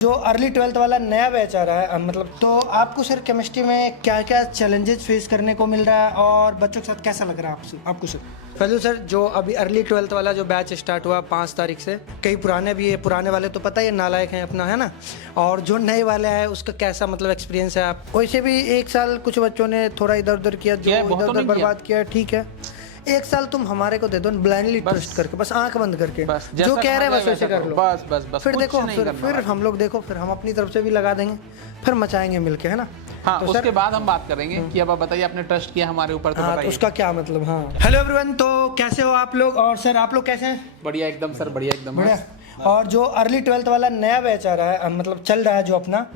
जो early 12th वाला नया बैच आ रहा है मतलब, तो आपको सर केमिस्ट्री में क्या क्या चैलेंजेस फेस करने को मिल रहा है और बच्चों के साथ कैसा लग रहा है आपको सर? फैजल सर, जो अभी अर्ली 12th वाला जो बैच स्टार्ट हुआ 5 तारीख से, कई पुराने भी है, पुराने वाले तो पता ही नालायक हैं अपना, है ना, और जो नए वाले हैं उसका कैसा मतलब एक्सपीरियंस है आप? वैसे भी 1 साल कुछ बच्चों ने थोड़ा इधर उधर किया, जो इधर उधर बर्बाद किया, ठीक है, 1 साल तुम हमारे को दे दो ब्लाइंडली ट्रस्ट करके, बस आंख बंद करके, जो कह रहे हैं बस वैसे कर लो, बस फिर देखो, फिर हम लोग देखो, फिर हम अपनी तरफ से भी लगा देंगे, फिर मचाएंगे मिलके, है ना। हाँ, तो उसके बाद हम बात करेंगे कि अब आप बताइए, आपने ट्रस्ट किया हमारे ऊपर, तो तो उसका क्या मतलब। हाँ, हेलो एवरीवन, तो कैसे हो आप लोग? और सर आप लोग कैसे हैं? बढ़िया एकदम सर, बढ़िया एकदम बढ़िया। और जो अर्ली 12th वाला नया बैच आ रहा है मतलब चल रहा है जो अपना,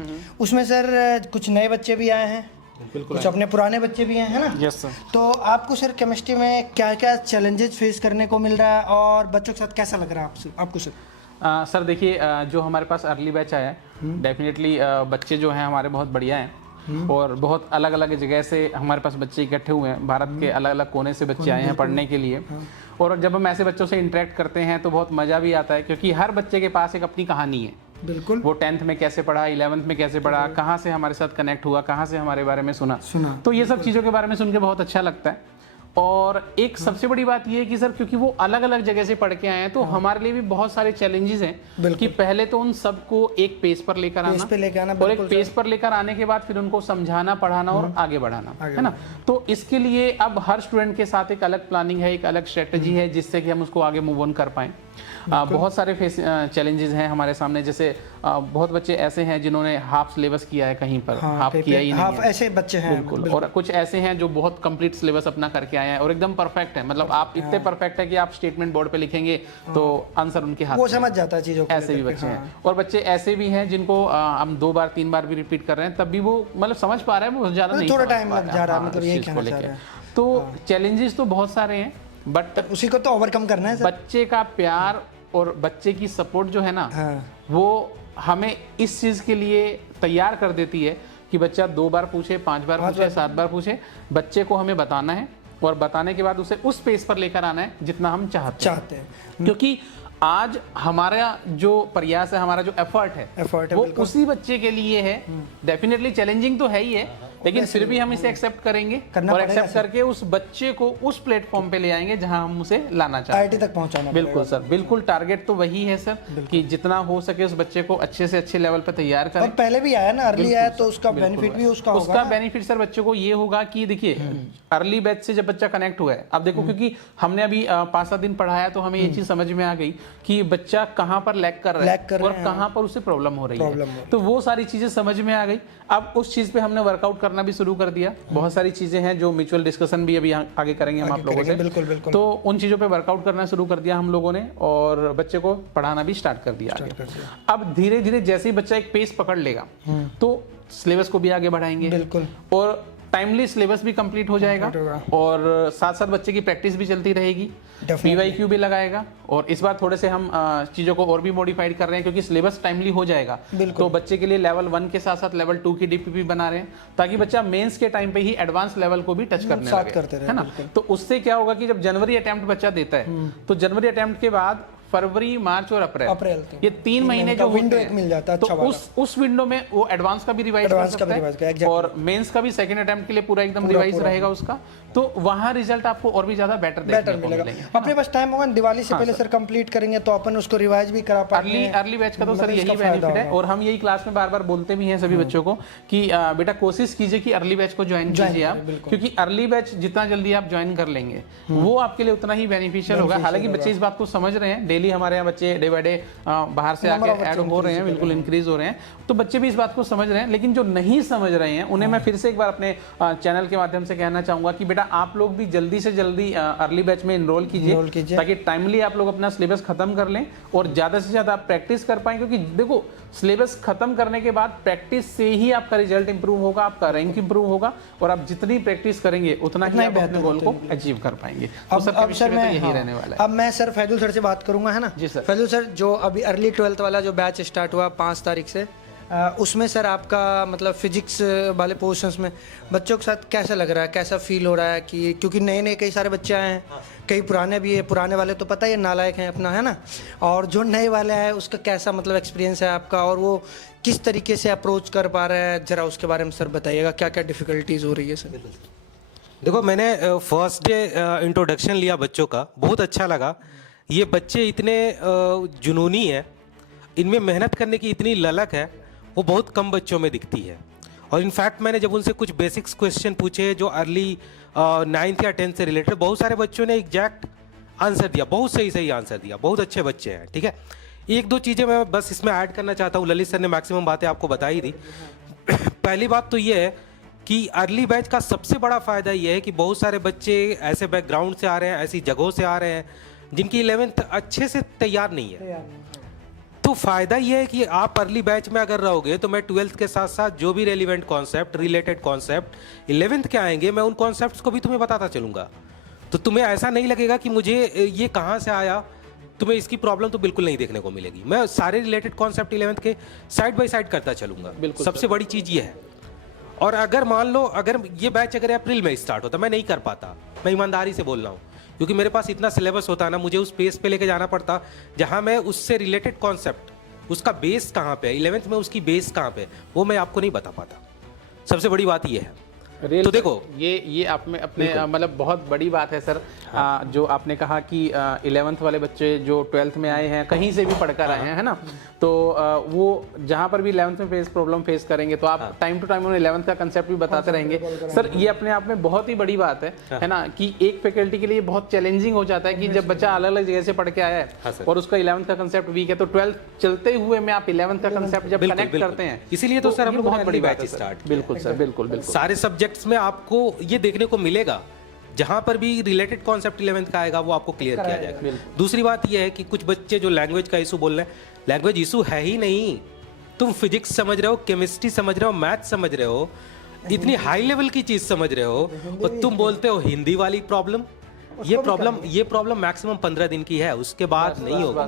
उसमें सर कुछ नए बच्चे भी आए हैं, कुछ अपने पुराने बच्चे भी हैं, है ना। Yes sir. तो आपको सर केमिस्ट्री में क्या क्या चैलेंजेस फेस करने को मिल रहा है और बच्चों के साथ कैसा लग रहा है आपको सर? सर देखिए, जो हमारे पास अर्ली बैच आया है, डेफिनेटली बच्चे जो हैं हमारे बहुत बढ़िया हैं, और बहुत अलग अलग जगह से हमारे पास बच्चे इकट्ठे हुए हैं, भारत के अलग अलग कोने से बच्चे आए हैं पढ़ने के लिए। और जब हम ऐसे बच्चों से इंटरेक्ट करते हैं तो बहुत मज़ा भी आता है, क्योंकि हर बच्चे के पास एक अपनी कहानी है। बिल्कुल, वो 10th में कैसे पढ़ा, 11th में कैसे पढ़ा, कहाँ से हमारे साथ कनेक्ट हुआ, कहाँ से हमारे बारे में सुना। तो ये सब चीज़ों के बारे में सुन के बहुत अच्छा लगता है। और एक सबसे बड़ी बात ये है कि सर, क्योंकि वो अलग अलग जगह से पढ़ के आए हैं, तो हमारे लिए भी बहुत सारे चैलेंजेस हैं कि पहले तो उन सबको एक पेज पर लेकर आना, और एक पेज पर लेकर आने के बाद फिर उनको समझाना, पढ़ाना और आगे बढ़ाना, है ना। तो इसके लिए अब हर स्टूडेंट के साथ एक अलग प्लानिंग है, एक अलग स्ट्रेटजी है, जिससे कि हम उसको आगे मूव ऑन कर पाएं। बहुत सारे चैलेंजेस हैं हमारे सामने, जैसे बहुत बच्चे ऐसे हैं जिन्होंने हाफ सिलेबस किया है, कहीं पर हाफ किया ही नहीं है, ऐसे बच्चे हैं बिल्कुल। और कुछ ऐसे हैं जो बहुत कंप्लीट सिलेबस अपना करके आए हैं और एकदम परफेक्ट है, मतलब आप इतने परफेक्ट है कि आप स्टेटमेंट बोर्ड पे लिखेंगे तो आंसर उनके हाथ, वो समझ जाता है चीजों को। ऐसे भी बच्चे हैं, और बच्चे ऐसे भी हैं जिनको हम 2 बार 3 बार भी रिपीट कर रहे हैं, तब भी वो मतलब समझ पा रहे हैं, वो ज्यादा नहीं, थोड़ा टाइम लग जा रहा है, मतलब यही कहना चाह रहे हैं। तो चैलेंजेस तो बहुत सारे हैं, बट उसी को तो ओवरकम करना है। बच्चे का प्यार और बच्चे की सपोर्ट जो है ना, वो हमें इस चीज़ के लिए तैयार कर देती है कि बच्चा 2 बार पूछे, 5 बार पूछे, 7 बार पूछे, बच्चे को हमें बताना है, और बताने के बाद उसे उस पेज पर लेकर आना है जितना हम चाहते हैं। क्योंकि आज हमारा जो प्रयास है, हमारा जो एफर्ट है वो उसी बच्चे के लिए है। डेफिनेटली चैलेंजिंग तो है ही है, लेकिन फिर भी हम इसे एक्सेप्ट करेंगे और एक्सेप्ट करके उस बच्चे को उस प्लेटफॉर्म पे ले आएंगे जहां हम उसे लाना चाहते हैं, आईटी तक पहुंचाना। बिल्कुल सर, बिल्कुल। टारगेट तो वही है सर कि जितना हो सके उस बच्चे को अच्छे से अच्छे लेवल पे तैयार करें। और पहले भी आया ना, अर्ली आया, तो उसका बेनिफिट भी उसका बेनिफिट सर बच्चे को ये होगा कि देखिए, अर्ली बैच से जब बच्चा कनेक्ट हुआ है, अब देखो, क्योंकि हमने अभी 5-7 दिन पढ़ाया, तो हमें ये चीज समझ में आ गई कि बच्चा कहाँ पर लैग कर रहा है और कहाँ पर उसे प्रॉब्लम हो रही है, तो वो सारी चीजें समझ में आ गई। अब उस चीज पे हमने वर्कआउट करना भी शुरू कर दिया। बहुत सारी चीजें हैं जो म्यूचुअल डिस्कशन भी अभी आगे करेंगे हम आप लोगों से, बिल्कुल बिल्कुल। तो उन चीजों पे वर्कआउट करना शुरू कर दिया हम लोगों ने, और बच्चे को पढ़ाना भी स्टार्ट कर दिया आगे। अब धीरे धीरे जैसे ही बच्चा एक पेस पकड़ लेगा, तो सिलेबस को भी आगे बढ़ाएंगे, बिल्कुल, और टाइमली सिलेबस भी कंप्लीट हो जाएगा, और साथ साथ बच्चे की प्रैक्टिस भी चलती रहेगी, PYQ भी लगाएगा। और इस बार थोड़े से हम चीज़ों को और भी मॉडिफाइड कर रहे हैं, क्योंकि सिलेबस टाइमली हो जाएगा, तो बच्चे के लिए लेवल 1 के साथ साथ लेवल 2 की DPP बना रहे हैं, ताकि बच्चा मेंस के टाइम पे ही एडवांस लेवल को भी टच करने लगे, है ना। तो उससे क्या होगा कि जब जनवरी अटेम्प्ट बच्चा देता है, तो जनवरी अटेम्प्ट के बाद फरवरी, मार्च और अप्रैल ये 3 महीने जो विंडो एक मिल जाता है, तो उस विंडो में वो एडवांस का भी रिवाइज कर सकता है, और मेंस का भी सेकंड अटेम्प्ट के लिए पूरा एकदम रिवाइज रहेगा उसका, तो वहां रिजल्ट आपको और भी ज्यादा बेटर मिलेगा। अपने पास टाइम होगा, दिवाली से पहले सर कंप्लीट करेंगे तो अपन उसको रिवाइज भी करा पाएंगे। अर्ली बैच का तो सर यही बेनिफिट है, और हम यही क्लास में बार बार बोलते भी हैं सभी बच्चों को कि बेटा कोशिश कीजिए कि अर्ली बैच को ज्वाइन कीजिए आप, क्योंकि अर्ली बैच जितना जल्दी आप ज्वाइन कर लेंगे वो आपके लिए उतना ही बेनिफिशियल होगा। हालांकि बच्चे इस बात को समझ रहे हैं, डेली हमारे यहाँ बच्चे डे बाय डे बाहर से आके ऐड हो रहे हैं, बिल्कुल इंक्रीज हो रहे हैं, तो बच्चे भी इस बात को समझ रहे हैं। लेकिन जो नहीं समझ रहे हैं उन्हें मैं फिर से एक बार अपने चैनल के माध्यम से कहना चाहूंगा कि बेटा आप लोग भी जल्दी से जल्दी अर्ली बैच में इनरोल कीजिए, ताकि टाइमली आप लोग अपना सिलेबस खत्म कर लें और ज्यादा से ज्यादा आप प्रैक्टिस कर पाएं। क्योंकि देखो, सिलेबस खत्म करने के बाद प्रैक्टिस से ही आपका रिजल्ट इंप्रूव होगा, आपका रैंक इंप्रूव होगा, और आप जितनी प्रैक्टिस करेंगे उतना ही आप अपने गोल को अचीव कर पाएंगे। अब सर मैं यही रहने वाला है। अब मैं सर फैजुल सर से बात करूंगा, है ना। जी सर। फैजुल सर, जो अभी अर्ली 12th वाला जो बैच स्टार्ट हुआ 5 तारीख से, उसमें सर आपका मतलब फिजिक्स वाले पोर्शंस में बच्चों के साथ कैसा लग रहा है, कैसा फील हो रहा है कि क्योंकि नए नए कई सारे बच्चे आए हैं, कई पुराने भी है, पुराने वाले तो पता ही है नालायक हैं अपना, है ना, और जो नए वाले हैं उसका कैसा मतलब एक्सपीरियंस है आपका, और वो किस तरीके से अप्रोच कर पा रहे हैं, ज़रा उसके बारे में सर बताइएगा, क्या क्या डिफ़िकल्टीज़ हो रही है सर। देखो, मैंने फर्स्ट डे इंट्रोडक्शन लिया बच्चों का, बहुत अच्छा लगा। ये बच्चे इतने जुनूनी हैं, इनमें मेहनत करने की इतनी ललक है, वो बहुत कम बच्चों में दिखती है। और इनफैक्ट मैंने जब उनसे कुछ बेसिक्स क्वेश्चन पूछे जो अर्ली 9th या 10th से रिलेटेड, बहुत सारे बच्चों ने एग्जैक्ट आंसर दिया, बहुत सही सही आंसर दिया, बहुत अच्छे बच्चे हैं। ठीक है, एक दो चीज़ें मैं बस इसमें ऐड करना चाहता हूँ। ललित सर ने मैक्सिमम बातें आपको बताई थी। पहली बात तो ये है कि अर्ली बैच का सबसे बड़ा फ़ायदा ये है कि बहुत सारे बच्चे ऐसे बैकग्राउंड से आ रहे हैं, ऐसी जगहों से आ रहे हैं जिनकी 11th अच्छे से तैयार नहीं है। तो फ़ायदा ये है कि आप अर्ली बैच में अगर रहोगे तो मैं 12th के साथ साथ जो भी relevant concept, related concept 11th के आएंगे, मैं उन कॉन्सेप्ट्स को भी तुम्हें बताता चलूँगा। तो तुम्हें ऐसा नहीं लगेगा कि मुझे ये कहाँ से आया, तुम्हें इसकी प्रॉब्लम तो बिल्कुल नहीं देखने को मिलेगी। मैं सारे रिलेटेड कॉन्सेप्ट 11th के साइड बाय साइड करता चलूँगा। बिल्कुल, सबसे बड़ी चीज़ ये है। और अगर मान लो अगर ये बैच अगर अप्रैल में स्टार्ट होता, मैं नहीं कर पाता, मैं ईमानदारी से बोल रहा हूँ, क्योंकि मेरे पास इतना सिलेबस होता है ना, मुझे उस पेज पे लेके जाना पड़ता जहाँ मैं उससे रिलेटेड कॉन्सेप्ट, उसका बेस कहाँ पे है, 11th में उसकी बेस कहाँ पे, वो मैं आपको नहीं बता पाता। सबसे बड़ी बात ये है। तो देखो, ये आप में अपने मतलब बहुत बड़ी बात है सर। जो आपने कहा कि 11th वाले बच्चे जो 12th में आए हैं, कहीं से भी पढ़कर आए हैं, है ना, तो वो जहाँ पर भी 11th में प्रॉब्लम फेस करेंगे तो आप टाइम टू टाइम उन्हें 11th का कंसेप्ट भी बताते रहेंगे। सर ये अपने आप में बहुत ही बड़ी बात है ना, कि एक फैकल्टी के लिए बहुत चैलेंजिंग हो जाता है कि जब बच्चा अलग अलग जगह से पढ़ के आया है और उसका 11th का कंसेप्ट वीक है, तो 12th चलते हुए में आप 11th का कंसेप्ट जब कनेक्ट करते हैं, इसीलिए तो सर हम लोग बहुत बड़ी बात है स्टार्ट। बिल्कुल सर, बिल्कुल बिल्कुल। सारे सब्जेक्ट्स में आपको ये देखने को मिलेगा, जहां पर भी रिलेटेड कॉन्सेप्ट 11th का आएगा वो आपको क्लियर किया जाएगा। दूसरी बात ये है कि कुछ बच्चे जो लैंग्वेज का इशू बोल रहे हैं, लैंग्वेज इशू है ही नहीं। तुम फिजिक्स समझ रहे हो, केमिस्ट्री समझ रहे हो, मैथ समझ रहे हो, इतनी हाई लेवल की चीज समझ रहे हो, और तुम बोलते हो हिंदी वाली प्रॉब्लम। ये प्रॉब्लम मैक्सिमम 15 दिन की है, उसके बाद नहीं होगा,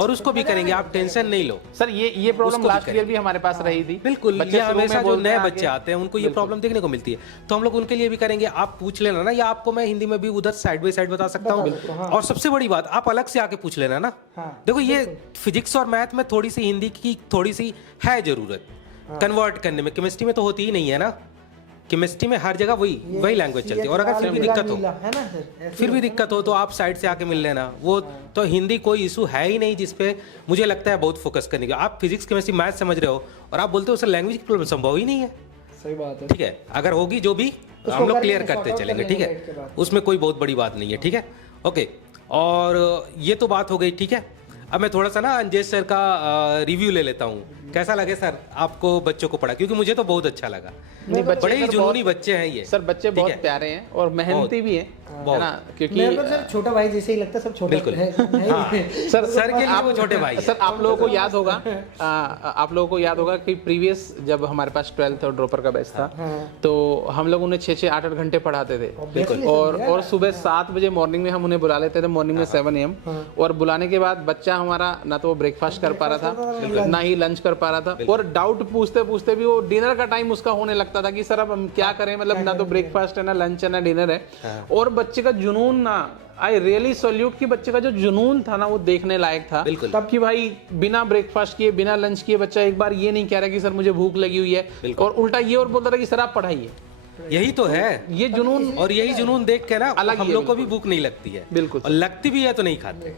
और उसको भी करेंगे, आप टेंशन नहीं लो सर। ये प्रॉब्लम लास्ट ईयर भी हमारे पास रही थी। बिल्कुल, ये हमेशा जो नए बच्चे आते हैं उनको ये प्रॉब्लम देखने को मिलती है, तो हम लोग उनके लिए भी करेंगे। आप पूछ लेना ना, या आपको मैं हिंदी में भी उधर साइड बाय साइड बता सकता हूँ। और सबसे बड़ी बात, आप अलग से आके पूछ लेना ना। देखो, ये फिजिक्स और मैथ में थोड़ी सी हिंदी की थोड़ी सी है जरूरत कन्वर्ट करने में, केमिस्ट्री में तो होती ही नहीं है ना। केमिस्ट्री में हर जगह वही लैंग्वेज चलती है। और अगर फिर भी दिक्कत हो तो आप साइड से आके मिल लेना। वो तो हिंदी कोई इशू है ही नहीं जिसपे मुझे लगता है बहुत फोकस करने का। आप फिजिक्स केमिस्ट्री मैथ समझ रहे हो और आप बोलते हो सर लैंग्वेज की प्रॉब्लम, संभव ही नहीं है। सही बात है। ठीक है, अगर होगी जो भी हम लोग क्लियर करते चलेंगे। ठीक है, उसमें कोई बहुत बड़ी बात नहीं है। ठीक है, ओके। और ये तो बात हो गई। ठीक है, अब मैं थोड़ा सा ना अंजेश सर का रिव्यू ले लेता हूँ। कैसा लगे सर आपको बच्चों को पढ़ा? क्योंकि मुझे तो बहुत अच्छा लगा। बड़े ही जुनूनी बच्चे हैं ये सर। बच्चे बहुत प्यारे हैं और मेहनती भी हैं, है ना, क्योंकि मेरे को सर छोटा भाई जैसे ही लगता है, सब छोटे बिल्कुल है। सर के लिए वो छोटे भाई। सर आप लोगों को याद होगा कि प्रीवियस जब हमारे पास 12th और ड्रॉपर का बैच था, तो हम लोग उन्हें 6-6, 8-8 घंटे पढ़ाते थे। और सुबह 7 बजे मॉर्निंग में हम उन्हें बुला लेते थे, मॉर्निंग में 7 AM। और बुलाने के बाद बच्चा हमारा ना तो वो ब्रेकफास्ट कर पा रहा था, ना ही लंच कर पा रहा था, और डाउट पूछते पूछते भी वो डिनर का टाइम उसका होने लगता था कि सर अब हम क्या करें, मतलब ना तो ब्रेकफास्ट है, ना लंच है, ना डिनर है। और बच्चे का जुनून ना, आई रियली सैल्यूट कि बच्चे का जो जुनून था ना वो देखने लायक था। तब कि भाई बिना ब्रेकफास्ट किए, बिना लंच किए बच्चा एक बार ये नहीं कह रहा कि सर मुझे भूख लगी हुई है, और उल्टा ये और बोलता था कि सर आप पढ़ाइए। यही तो है ये जुनून, और यही जुनून देख के ना हम लोग को भी भूख नहीं लगती है। बिल्कुल, और लगती भी है तो नहीं खाते,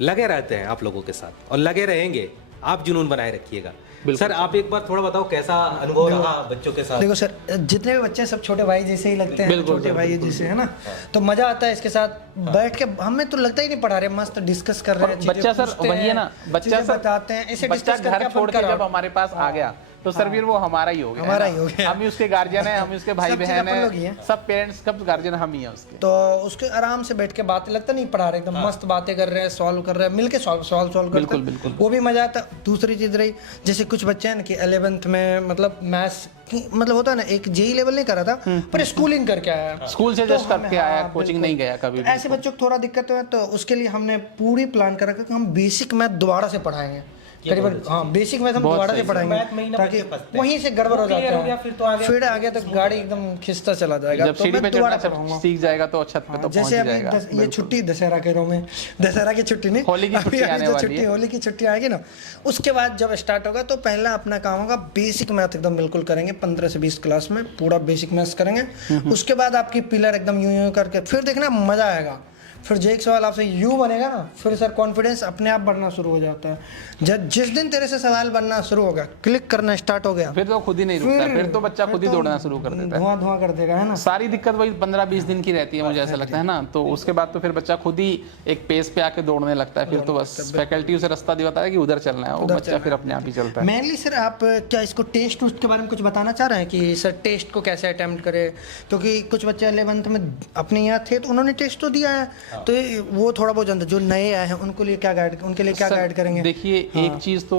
लगे रहते हैं आप लोगों के साथ और लगे रहेंगे। आप जुनून बनाए रखिएगा। सर आप एक बार थोड़ा बताओ कैसा अनुभव रहा बच्चों के साथ? देखो सर, जितने भी बच्चे सब छोटे भाई जैसे ही लगते हैं, छोटे भाई जैसे, है ना, तो मजा आता है इसके साथ बैठ के। हमें तो लगता ही नहीं पढ़ा रहे, मस्त डिस्कस कर रहे हैं। बच्चा सर वही है ना, बच्चा बताते हैं, ऐसे बच्चा डिस्कस घर छोड़ के जब हमारे पास आ गया तो सर फिर वो हमारा ही हो गया, हमारा ही हो गया। हम ही उसके गार्जियन हैं, हम ही उसके भाई बहन हैं, सब पेरेंट्स सब गार्जियन हम ही हैं उसके। तो उसके आराम से बैठ के बातें, लगता नहीं पढ़ा रहे, एकदम मस्त बातें कर रहे हैं, सॉल्व कर रहे हैं, मिलके सॉल्व करते हैं। बिल्कुल, वो भी मजा आता। दूसरी चीज रही, जैसे कुछ बच्चे हैं ना कि 11th में मतलब मैथ्स मतलब होता है ना, एक जेई लेवल नहीं करा था पर स्कूलिंग करके आया, स्कूल से जस्ट करके आया, कोचिंग नहीं गया कभी। ऐसे बच्चों को थोड़ा दिक्कत है, तो उसके लिए हमने पूरी प्लान कर रखा कि हम बेसिक मैथ दोबारा से पढ़ाएंगे। करीबन हाँ बेसिक मैथ हम दोबारा से पढ़ाएंगे ताकि वहीं से गड़बड़ हो जाता है, फिर आगे तक गाड़ी एकदम खिंचता चला जाएगा। जब सीढ़ी पे चढ़ना जब सीख जाएगा तो छत पे तो पहुंच जैसे जाएगा। अभी ये छुट्टी दशहरा के रो में, दशहरा की छुट्टी नहीं, होली की छुट्टी आने वाली है। होली की छुट्टी आएगी ना, उसके बाद जब स्टार्ट होगा तो पहला अपना काम होगा बेसिक मैथ एकदम बिल्कुल करेंगे। 15 से 20 क्लास में पूरा बेसिक मैथ्स करेंगे। उसके बाद आपकी पिलर एकदम यूं यूं करके फिर देखना मजा आएगा। फिर जो एक सवाल आपसे यू बनेगा ना, फिर सर कॉन्फिडेंस अपने आप बढ़ना शुरू हो जाता है। जब जिस दिन तेरे से सवाल बनना शुरू होगा, क्लिक करना स्टार्ट हो गया, फिर तो खुद ही नहीं रुकता, फिर तो बच्चा खुद ही दौड़ना शुरू कर देता है, धुआं कर देगा, है ना। सारी दिक्कत वही 15-20 दिन की रहती है, मुझे ऐसा लगता है ना। तो उसके बाद तो फिर बच्चा खुद ही एक पेस पे आके दौड़ने लगता है। फिर तो बस फैकल्टी उसे रास्ता दिखाता है कि उधर चलना है, वो बच्चा फिर अपने आप ही चलता है। मेनली सर आप क्या इसको टेस्ट के बारे में कुछ बताना चाह रहे हैं कि सर टेस्ट को कैसे अटेम्प्ट करे, क्योंकि कुछ बच्चे 11th में अपने यहाँ थे तो उन्होंने टेस्ट तो दिया है, तो वो थोड़ा बहुत जानते, जो नए आए हैं उनके लिए क्या गाइड करेंगे? देखिए एक चीज तो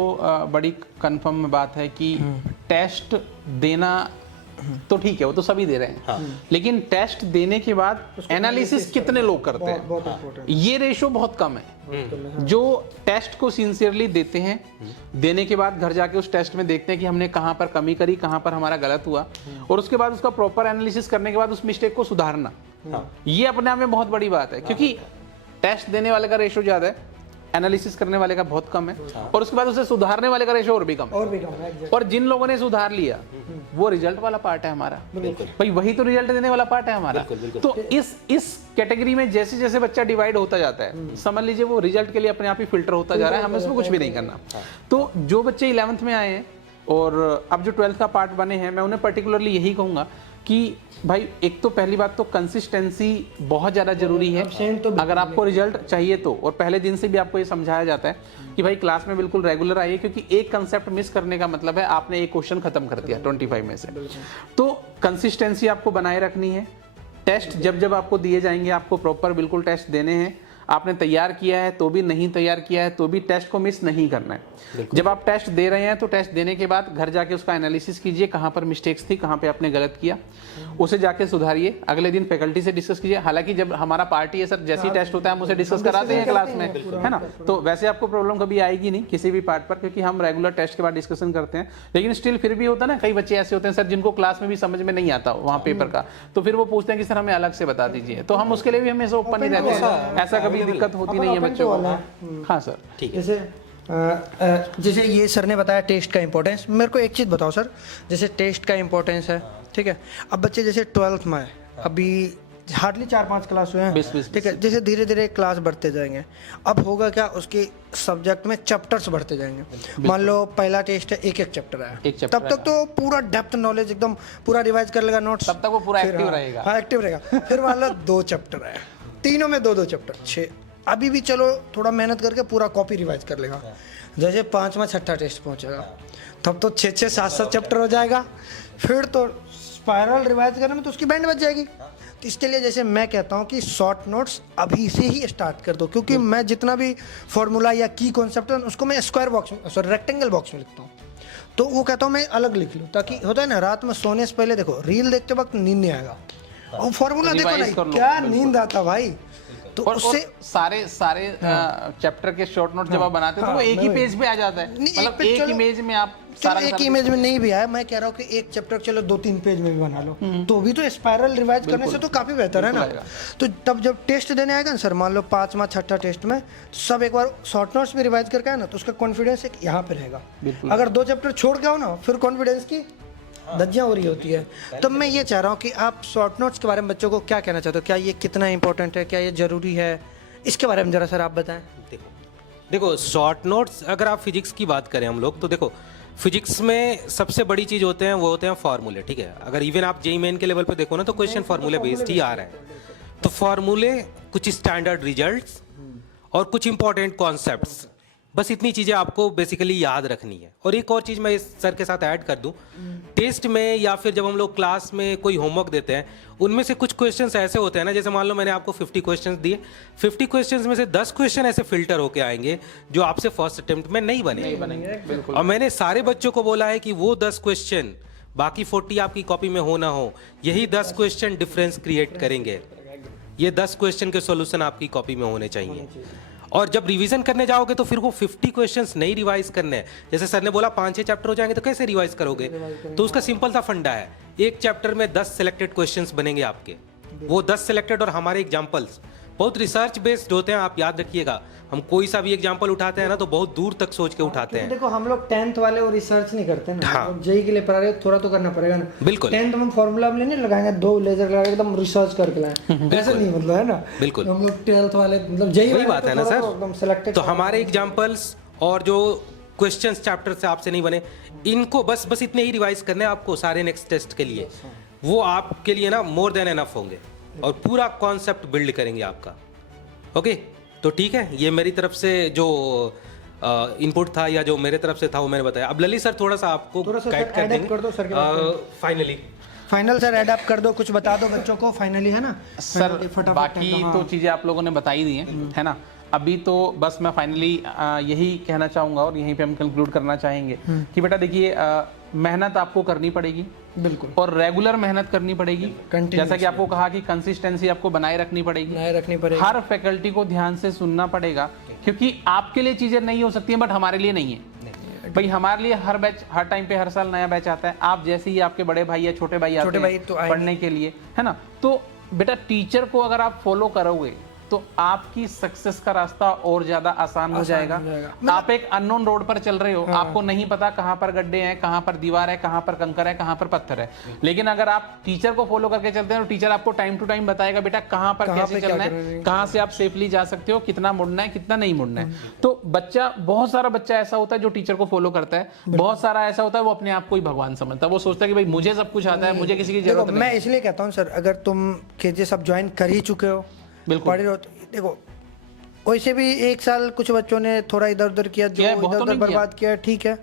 बड़ी कंफर्म बात है कि टेस्ट देना तो ठीक है, वो तो सभी दे रहे हैं, लेकिन टेस्ट देने के बाद एनालिसिस कितने लोग करते हैं, ये रेशो बहुत कम है। जो टेस्ट को सिंसियरली देते हैं, देने के बाद घर जाके उस टेस्ट में देखते हैं कि हमने कहाँ पर कमी करी, कहाँ पर हमारा गलत हुआ, और उसके बाद उसका प्रॉपर एनालिसिस करने के बाद उस मिस्टेक को सुधारना, ये अपने आप में बहुत बड़ी बात है। क्योंकि टेस्ट देने वाले का रेशो ज्यादा है, एनालिसिस करने वाले का बहुत कम है, और उसके बाद उसे सुधारने वाले का रेशो और भी कम है। और जिन लोगों ने सुधार लिया वो रिजल्ट वाला पार्ट है हमारा, भाई वही तो रिजल्ट देने वाला पार्ट है हमारा। तो इस कैटेगरी में जैसे जैसे बच्चा डिवाइड होता जाता है, समझ लीजिए वो रिजल्ट के लिए अपने आप ही फिल्टर होता जा रहा है, हमें उसमें कुछ भी नहीं करना। तो जो बच्चे 11th में आए हैं और अब जो 12th का पार्ट बने हैं, मैं उन्हें पर्टिकुलरली यही कहूंगा कि भाई एक तो पहली बात तो कंसिस्टेंसी बहुत ज़्यादा जरूरी है। अगर आपको रिजल्ट चाहिए तो, और पहले दिन से भी आपको ये समझाया जाता है कि भाई क्लास में बिल्कुल रेगुलर आइए, क्योंकि एक कंसेप्ट मिस करने का मतलब है आपने एक क्वेश्चन खत्म कर दिया 25 में से। तो कंसिस्टेंसी आपको बनाए रखनी है। टेस्ट जब जब आपको दिए जाएंगे, आपको प्रॉपर बिल्कुल टेस्ट देने हैं। आपने तैयार किया है तो भी, नहीं तैयार किया है तो भी, टेस्ट को मिस नहीं करना है। जब आप टेस्ट दे रहे हैं तो टेस्ट देने के बाद घर जाके उसका एनालिसिस कीजिए, कहाँ पर मिस्टेक्स थी, कहाँ पे आपने गलत किया, उसे जाके सुधारिए। अगले दिन फैकल्टी से डिस्कस कीजिए। हालांकि जब हमारा पार्टी है सर, जैसी टेस्ट होता है हम उसे डिस्कस कराते हैं क्लास में, है ना। तो वैसे आपको प्रॉब्लम कभी आएगी नहीं किसी भी पार्ट पर, क्योंकि हम रेगुलर टेस्ट के बाद डिस्कशन करते हैं। लेकिन स्टिल फिर भी होता है ना, कई बच्चे ऐसे होते हैं सर जिनको क्लास में भी समझ में नहीं आता वहाँ पेपर का, तो फिर वो पूछते हैं कि सर हमें अलग से बता दीजिए। तो हम उसके लिए भी हमेशा ओपन ही रहते हैं, ऐसा कभी दिक्कत होती नहीं है बच्चों को। हाँ सर ठीक है। जैसे ये सर ने बताया टेस्ट का इंपॉर्टेंस, मेरे को एक चीज़ बताओ सर, जैसे टेस्ट का इंपॉर्टेंस है, ठीक है, अब बच्चे जैसे 12th में है, अभी हार्डली 4-5 क्लास हुए हैं, ठीक है, जैसे धीरे धीरे क्लास बढ़ते जाएंगे, अब होगा क्या, उसके सब्जेक्ट में चैप्टर्स बढ़ते जाएंगे। मान लो पहला टेस्ट है, एक चैप्टर है, तब तक तो पूरा डेप्थ नॉलेज एकदम पूरा रिवाइज कर लेगा नोट्स, तब तक वो पूरा एक्टिव रहेगा। हाँ एक्टिव रहेगा। फिर मान लो 2 चैप्टर है, तीनों में 2-2 चैप्टर, 6, अभी भी चलो थोड़ा मेहनत करके पूरा कॉपी रिवाइज कर लेगा। जैसे 5वां 6ठा टेस्ट पहुंचेगा तब तो 6-6, 7-7 चैप्टर हो जाएगा। फिर तो स्पाइरल रिवाइज करने में तो उसकी बैंड बच जाएगी। तो इसके लिए जैसे मैं कहता हूँ कि शॉर्ट नोट्स अभी से ही स्टार्ट कर दो, क्योंकि मैं जितना भी फॉर्मूला या की कॉन्सेप्ट है उसको मैं स्क्वायर बॉक्स में, सॉरी रेक्टेंगल बॉक्स में लिखता हूँ। तो वो कहता हूँ मैं अलग लिख लूँ, ताकि होता है ना रात में सोने से पहले देखो रील देखते वक्त नींद नहीं आएगा, और फॉर्मूला देखो ना क्या नींद आता भाई। तो उससे सारे चैप्टर के शॉर्ट नोट जब आप बनाते हैं तो वो एक ही पेज पे आ जाता है, मतलब एक इमेज में आप सारा एक इमेज में नहीं भी आया, मैं कह रहा हूँ कि एक चैप्टर चलो 2-3 पेज में भी बना लो, तो भी तो स्पाइरल रिवाइज करने से तो काफी बेहतर है ना। तो तब जब टेस्ट देने आएगा ना सर, मान लो 5वां 6ठा टेस्ट में सब एक बार शॉर्ट नोट्स भी रिवाइज करके आए ना, तो उसका कॉन्फिडेंस एक यहाँ पे रहेगा। अगर 2 चैप्टर छोड़ के आओ ना, फिर कॉन्फिडेंस की धज्जियां हो रही होती है। तो मैं ये चाह रहा हूँ कि आप शॉर्ट नोट्स के बारे में बच्चों को क्या कहना चाहते हो, क्या ये कितना इंपॉर्टेंट है, क्या ये जरूरी है, इसके बारे में जरा सर आप बताएं। देखो शॉर्ट नोट्स, अगर आप फिजिक्स की बात करें हम लोग, तो देखो फिजिक्स में सबसे बड़ी चीज होते हैं वो होते हैं फार्मूले, ठीक है। अगर इवन आप जेईई मेन के लेवल पे देखो ना, तो क्वेश्चन फार्मूले बेस्ड ही आ रहा है। तो फार्मूले, कुछ स्टैंडर्ड रिजल्ट्स और कुछ इंपॉर्टेंट कॉन्सेप्ट्स, बस इतनी चीज़ें आपको बेसिकली याद रखनी है। और एक और चीज़ मैं इस सर के साथ ऐड कर दूं, टेस्ट में या फिर जब हम लोग क्लास में कोई होमवर्क देते हैं, उनमें से कुछ क्वेश्चंस ऐसे होते हैं ना, जैसे मान लो मैंने आपको 50 क्वेश्चंस दिए, 50 क्वेश्चंस में से 10 क्वेश्चन ऐसे फिल्टर होके आएंगे जो आपसे फर्स्ट अटेम्प्ट में नहीं बनेंगे। और मैंने सारे बच्चों को बोला है कि वो 10 क्वेश्चन, बाकी 40 आपकी कॉपी में हो ना हो, यही 10 क्वेश्चन डिफरेंस क्रिएट करेंगे। ये 10 क्वेश्चन के सॉल्यूशन आपकी कॉपी में होने चाहिए। और जब रिवीजन करने जाओगे तो फिर वो 50 क्वेश्चंस नहीं रिवाइज करने हैं। जैसे सर ने बोला 5-6 चैप्टर हो जाएंगे तो कैसे रिवाइज करोगे? तो उसका सिंपल सा फंडा है, एक चैप्टर में 10 सिलेक्टेड क्वेश्चंस बनेंगे आपके, वो 10 सिलेक्टेड और हमारे एग्जाम्पल्स बहुत रिसर्च बेस्ड होते हैं। आप याद रखिएगा, हम कोई सा भी एग्जाम्पल उठाते हैं ना तो बहुत दूर तक सोच के उठाते हैं। देखो हम लोग 10th वाले वो रिसर्च नहीं करते ना, हाँ। जेई के लिए पढ़ा रहे हो थोड़ा तो करना पड़ेगा ना। बिल्कुल 10th में फॉर्मूला भी नहीं लगाएंगे, 2 लेजर लगा के एकदम रिसर्च करके लाए, ऐसा नहीं मतलब है ना। बिल्कुल हम लोग 12th वाले मतलब जेई वही बात है ना सर, एकदम सिलेक्टेड। तो हमारे एग्जाम्पल्स और जो क्वेश्चंस चैप्टर से आपसे नहीं बने, इनको बस इतने ही रिवाइज करने हैं आपको सारे नेक्स्ट टेस्ट के लिए। वो आपके लिए ना मोर देन एनफ होंगे और पूरा कॉन्सेप्ट बिल्ड करेंगे आपका। ओके, तो ठीक है, ये मेरी तरफ से जो इनपुट था या जो मेरे तरफ से था वो मैंने बताया। अब ललित सर थोड़ा सा आपको गाइड कर देंगे कर दो सर के फाइनली। फाइनल सर एडअप कर दो, कुछ बता दो बच्चों को फाइनली, है ना सर? बाकी तो चीज़ें आप लोगों ने बताई दी हैं, है ना। अभी तो बस मैं फाइनली यही कहना चाहूँगा और यहीं पे हम कंक्लूड करना चाहेंगे कि बेटा देखिए, मेहनत आपको करनी पड़ेगी, बिल्कुल, और रेगुलर मेहनत करनी पड़ेगी। जैसा कि आपको कहा कि कंसिस्टेंसी आपको बनाए रखनी पड़ेगी, हर फैकल्टी को ध्यान से सुनना पड़ेगा, क्योंकि आपके लिए चीज़ें नहीं हो सकती हैं बट हमारे लिए नहीं है। भाई हमारे लिए हर बैच, हर टाइम पे हर साल नया बैच आता है। आप जैसे ही आपके बड़े भाई या छोटे भाई आते हैं तो पढ़ने के लिए, है ना, तो बेटा टीचर को अगर आप फॉलो करोगे तो आपकी सक्सेस का रास्ता और ज्यादा आसान हो जाएगा। आप एक अननोन रोड पर चल रहे हो, आपको नहीं पता कहाँ पर गड्ढे हैं, कहाँ पर दीवार है, कहाँ पर कंकर है, कहाँ पर पत्थर है। लेकिन अगर आप टीचर को फॉलो करके चलते हैं तो टीचर आपको टाइम टू टाइम बताएगा बेटा कहाँ पर कैसे चलना है, कहाँ से आप सेफली जा सकते हो, कितना मुड़ना है, कितना नहीं मुड़ना है। तो बच्चा, बहुत सारा बच्चा ऐसा होता है जो टीचर को फॉलो करता है, बहुत सारा ऐसा होता है वो अपने आप को ही भगवान समझता है, वो सोचता है कि भाई मुझे सब कुछ आता है, मुझे किसी की जरूरत नहीं। मैं इसलिए कहता हूँ सर, अगर तुम केजे सब ज्वाइन कर ही चुके हो, बिल्कुल पढ़ रहे हो, तो देखो वैसे भी 1 साल कुछ बच्चों ने थोड़ा इधर उधर किया, जो इधर उधर बर्बाद किया, ठीक है।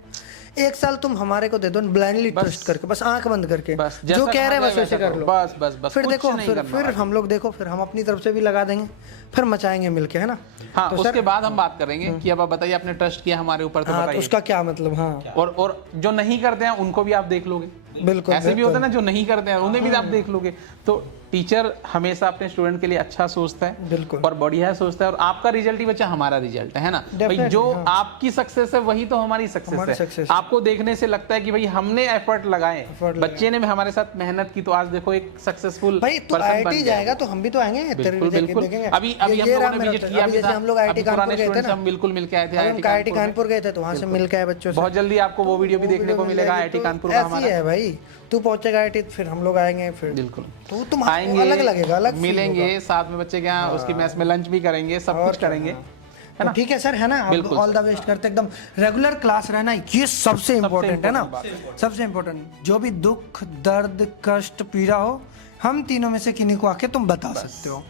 1 साल तुम हमारे को दे दो ब्लाइंडली ट्रस्ट करके, बस आंख बंद करके, जो कह रहे हैं बस वैसे कर लो, बस फिर देखो, फिर हम लोग देखो, फिर हम अपनी तरफ से भी लगा देंगे, फिर मचाएंगे मिलके, है ना। हाँ, तो उसके बाद हम बात करेंगे कि अब आप बताइए, आपने ट्रस्ट किया हमारे ऊपर तो बताइए उसका क्या मतलब। हाँ, और जो नहीं करते हैं उनको भी आप देख लोगे, बिल्कुल ऐसे भी होता है ना, जो नहीं करते हैं उन्हें भी आप देख लोगे। तो टीचर हमेशा अपने स्टूडेंट के लिए अच्छा सोचता है, बिल्कुल, और बढ़िया सोचता है, और आपका रिजल्ट ही बच्चा हमारा रिजल्ट है ना भाई। जो आपकी सक्सेस है वही तो हमारी सक्सेस है। आपको देखने से लगता है कि भाई हमने एफर्ट लगाए, बच्चे ने भी हमारे साथ मेहनत की, तो आज देखो एक सक्सेसफुल पर्सन बन जाएगा। तो हम भी तो आएंगे, अभी हम लोगों ने विजिट किया भी था, हम लोग आईटी कानपुर गए थे ना, हम बिल्कुल मिलके आए थे, आईटी कानपुर गए थे, तो वहां से मिलके आए बच्चों से। बहुत जल्दी आपको वो वीडियो भी देखने को मिलेगा आईटी कानपुर का हमारा। है भाई, तू पहुंचेगा आईटी, फिर हम लोग आएंगे, फिर बिल्कुल तो तुम आएंगे, अलग लगेगा, अलग मिलेंगे साथ में, बच्चे के यहाँ उसकी मेस में लंच भी करेंगे, सब कुछ करेंगे, है ना। ठीक है सर, है ना। ऑल द बेस्ट करते, एकदम रेगुलर क्लास रहना, ये सबसे इम्पोर्टेंट है ना, सबसे इम्पोर्टेंट। जो भी दुख, दर्द, कष्ट, पीड़ा हो, हम तीनों में से किन्हीं को आके तुम बता सकते हो,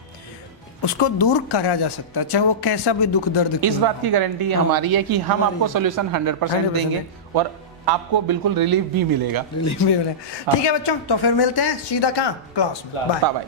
उसको दूर करा जा सकता है, चाहे वो कैसा भी दुख दर्द। इस बात की गारंटी हमारी है कि हम आपको सोल्यूशन 100% देंगे और आपको बिल्कुल रिलीफ भी मिलेगा। ठीक है बच्चों, तो फिर मिलते हैं सीधा कहाँ, क्लास में। Bye bye.